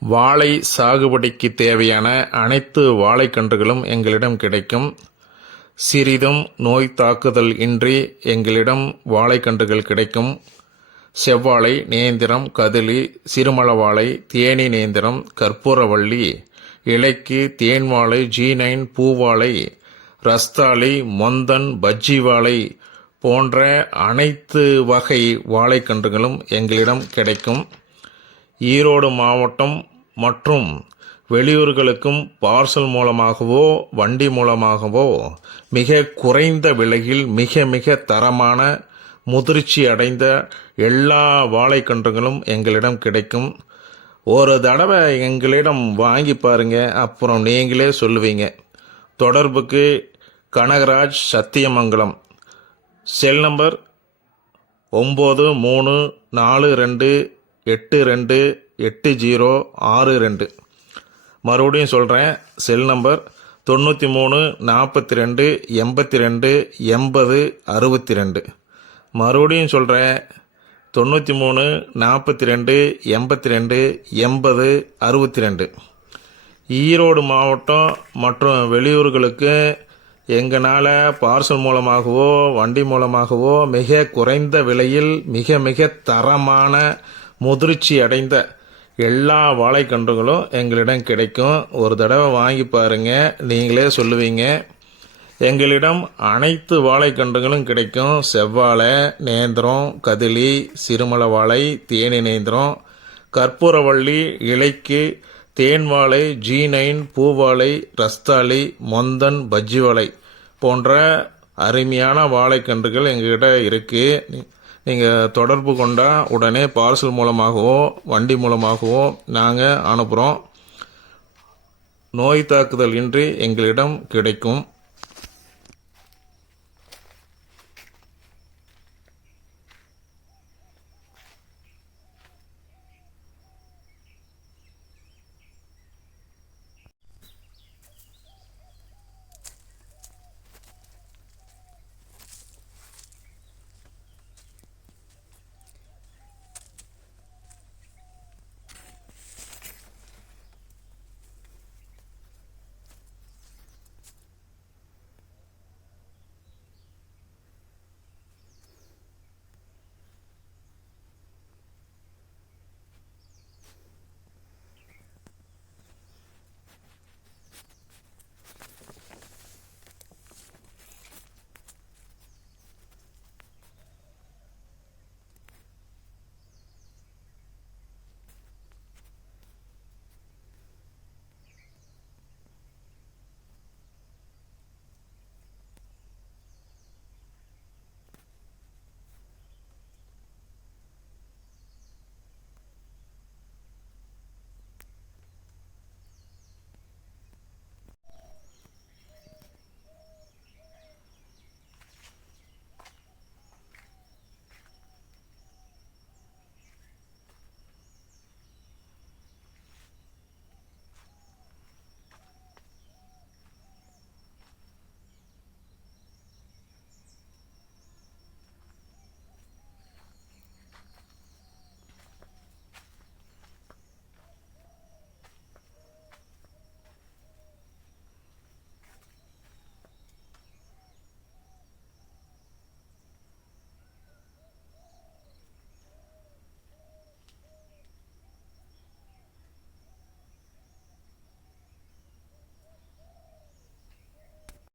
வாழை சாகுபடிக்கு தேவையான அனைத்து வாழைக்கன்றுகளும் எங்களிடம் கிடைக்கும். சிறிதும் நோய் தாக்குதல் இன்றி எங்களிடம் வாழைக்கன்றுகள் கிடைக்கும். செவ்வாழை நேந்திரம் கதிலி சிறுமள வாழை தேனி நேந்திரம் கற்பூரவள்ளி இலைக்கு தேன்வாழை ஜீனைன் ஜி நைன் பூவாழை ரஸ்தாளி மொந்தன் பஜ்ஜி வாழை போன்ற அனைத்து வகை வாழைக்கன்றுகளும் எங்களிடம் கிடைக்கும். ஈரோடு மாவட்டம் மற்றும் வெளியூர்களுக்கும் பார்சல் மூலமாகவோ வண்டி மூலமாகவோ மிக குறைந்த விலையில் மிக மிக தரமான முதிர்ச்சி அடைந்த எல்லா வாழைக்கன்றுகளும் எங்களிடம் கிடைக்கும். ஒரு தடவை எங்களிடம் வாங்கி பாருங்க அப்புறம் நீங்களே சொல்லுவீங்க. தொடர்புக்கு கனகராஜ் சத்தியமங்கலம். செல் நம்பர் ஒம்பது மூணு நாலு ரெண்டு எட்டு ரெண்டு எட்டு ஜீரோ ஆறு ரெண்டு. மறுபடியும் சொல்கிறேன் செல் நம்பர் தொண்ணூற்றி மூணு நாற்பத்தி ரெண்டு எண்பத்தி ரெண்டு எண்பது அறுபத்தி ரெண்டு. மறுபடியும் சொல்கிறேன் தொண்ணூற்றி மூணு நாற்பத்தி ரெண்டு எண்பத்தி ரெண்டு எண்பது அறுபத்தி ரெண்டு. ஈரோடு மாவட்டம் மற்றும் வெளியூர்களுக்கு எங்களால் பார்சல் மூலமாகவோ வண்டி மூலமாகவோ மிக குறைந்த விலையில் மிக மிக தரமான முதிர்ச்சி அடைந்த எல்லா வாழைக்கன்றுகளும் எங்களிடம் கிடைக்கும். ஒரு தடவை வாங்கி பாருங்க. நீங்களே சொல்லுவீங்க. எங்களிடம் அனைத்து வாழைக்கன்றுகளும் கிடைக்கும். செவ்வாழை நேந்திரம் கதிலி சிறுமல வாழை தேனி நேந்திரம் கற்பூரவள்ளி இலைக்கு தேன் வாழை ஜி நைன் பூவாழை ரஸ்தாளி மொந்தன் பஜ்ஜி வாழை போன்ற அருமையான வாழைக்கன்றுகள் எங்ககிட்ட இருக்குது நீங்கள் தொடர்பு கொண்டால் உடனே பார்சல் மூலமாகவோ வண்டி மூலமாகவோ நாங்கள் அனுப்புகிறோம் நோய் தாக்குதல் இன்றி எங்களிடம் கிடைக்கும்.